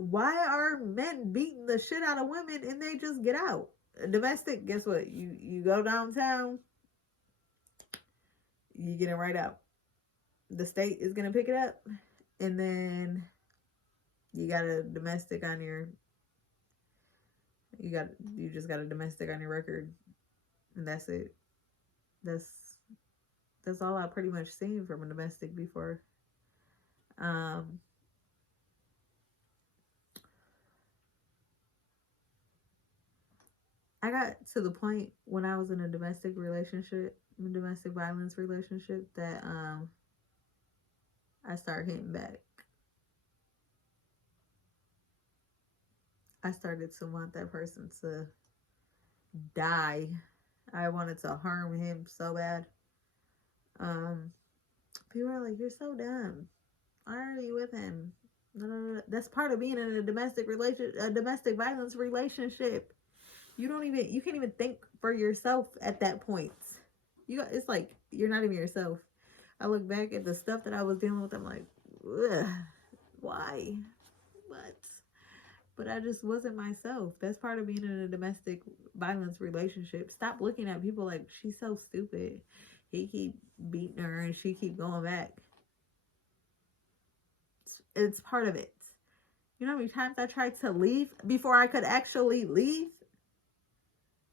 Why are men beating the shit out of women and they just get out? Domestic, guess what? You go downtown, you get it right out. The state is gonna pick it up, and then you got a domestic on your you got you just got a domestic on your record, and that's it. That's that's all I pretty much seen from a domestic before. Um, I got to the point when I was in a domestic violence relationship, that I started hitting back. I started to want that person to die. I wanted to harm him so bad. Um, People are like, "You're so dumb. Why are you with him?" No, no, no. That's part of being in a domestic violence relationship. You can't even think for yourself at that point. It's like you're not even yourself. I look back at the stuff that I was dealing with. I'm like, ugh, why? What? But I just wasn't myself. That's part of being in a domestic violence relationship. Stop looking at people like, she's so stupid. He keep beating her and she keep going back. It's part of it. You know how many times I tried to leave before I could actually leave?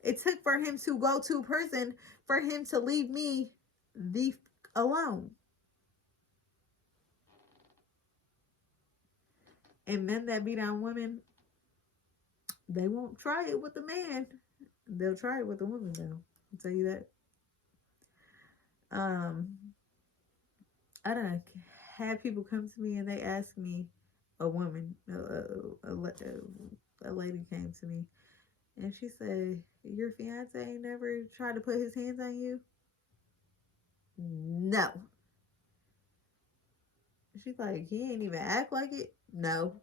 It took for him to go to prison for him to leave me the alone. And men that beat on women, they won't try it with a man. They'll try it with a woman though. I'll tell you that. Um, I don't have people come to me and they ask me, a woman, a lady came to me and she said, "Your fiance ain't never tried to put his hands on you?" No. She's like, "He ain't even act like it?" No.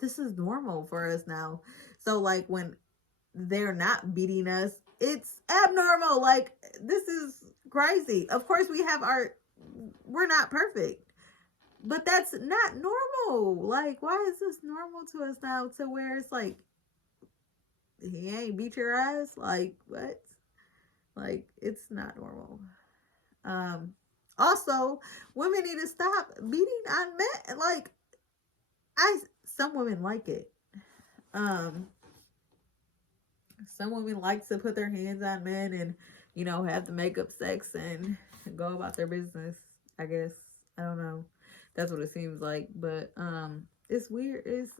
This is normal for us now. So like when they're not beating us, it's abnormal. Like, this is crazy. Of course we're not perfect. But that's not normal. Like, why is this normal to us now, to where it's like, he ain't beat your ass? Like, what? Like, it's not normal. Um Also, women need to stop beating on men. Like, some women like it. Um some women like to put their hands on men and, have the makeup sex and go about their business, I guess. I don't know. That's what it seems like. But it's weird. It's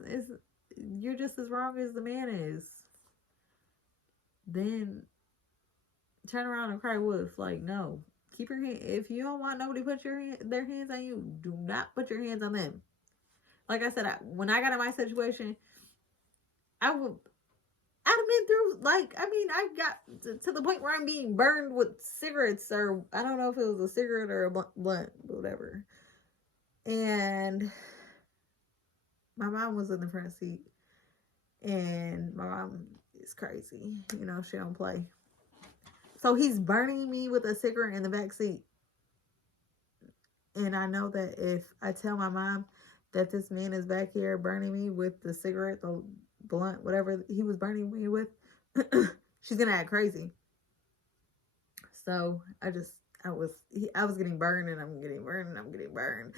You're just as wrong as the man is. Then turn around and cry wolf. Like, no. Keep your hand. If you don't want nobody to put their hands on you, do not put your hands on them. Like I said, when I got in my situation, I would I've been through, like, I mean, I got to the point where I'm being burned with cigarettes, or I don't know if it was a cigarette or a blunt, whatever. And my mom was in the front seat, and my mom is crazy. She don't play. So he's burning me with a cigarette in the back seat. And I know that if I tell my mom that this man is back here burning me with the cigarette, the blunt, whatever he was burning me with, she's gonna act crazy. So I was getting burned, and I'm getting burned, and I'm getting burned.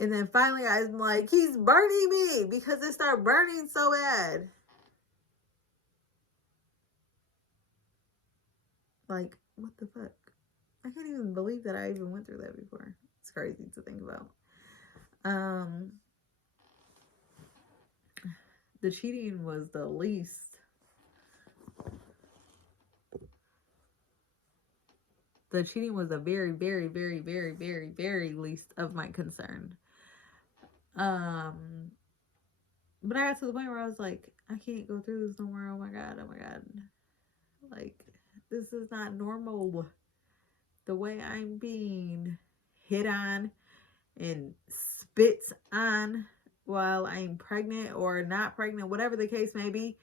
And then finally I'm like, he's burning me, because it started burning so bad. Like, what the fuck? I can't even believe that I even went through that before. It's crazy to think about. The cheating was the least. The cheating was a very, very, very, very, very, very least of my concern. But I got to the point where I was like, I can't go through this no more. Oh my god, oh my god. Like, this is not normal. The way I'm being hit on and spit on while I'm pregnant or not pregnant, whatever the case may be.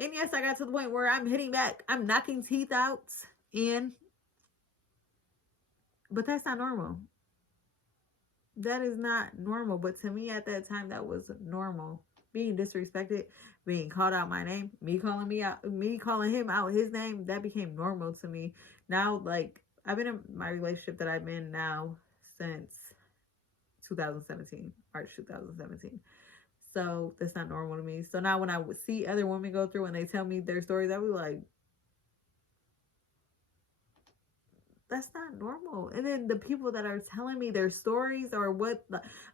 And yes, I got to the point where I'm hitting back. I'm knocking teeth out in. But that's not normal. That is not normal. But to me at that time, that was normal. being disrespected, being called out my name, me calling him out his name, that became normal to me. Now, like, I've been in my relationship that I've been now since 2017, March 2017. So that's not normal to me. So now when I would see other women go through and they tell me their stories, I be like, that's not normal. And then the people that are telling me their stories or what,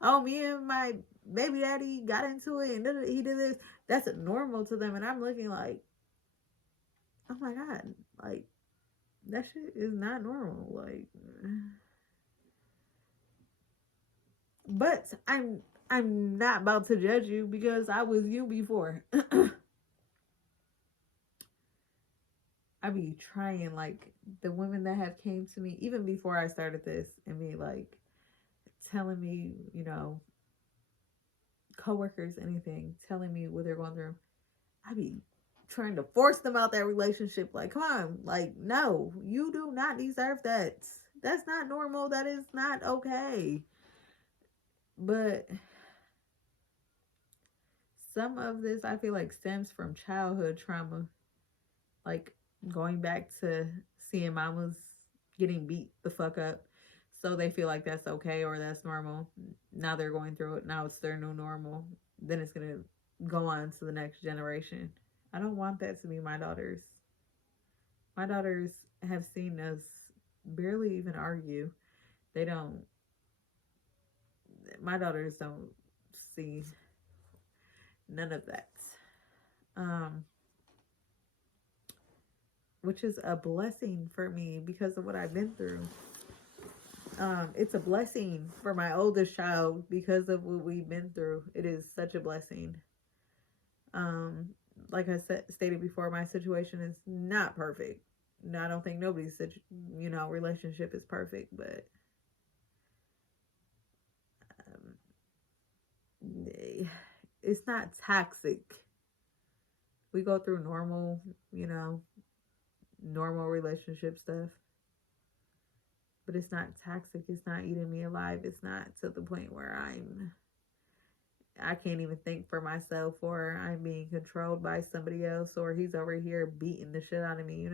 oh, me and my baby daddy got into it and he did this, that's normal to them. And I'm looking like, oh my God, like, that shit is not normal. Like, but I'm not about to judge you because I was you before. I be trying, like, the women that have came to me even before I started this and be like telling me, coworkers, anything, telling me what they're going through. I be trying to force them out that relationship. Like, come on, like, no, you do not deserve that. That's not normal. That is not okay. But some of this I feel like stems from childhood trauma, like going back to seeing mamas getting beat the fuck up. So they feel like that's okay or that's normal. Now they're going through it. Now it's their new normal. Then it's going to go on to the next generation. I don't want that to be my daughters. My daughters have seen us barely even argue. They don't, my daughters don't see none of that. Um, which is a blessing for me because of what I've been through. It's a blessing for my oldest child because of what we've been through. It is such a blessing. Um, like I stated before, my situation is not perfect. No, I don't think nobody's relationship is perfect, but um, it's not toxic. We go through normal relationship stuff, but it's not toxic. It's not eating me alive. It's not to the point where I can't even think for myself, or I'm being controlled by somebody else, or he's over here beating the shit out of me,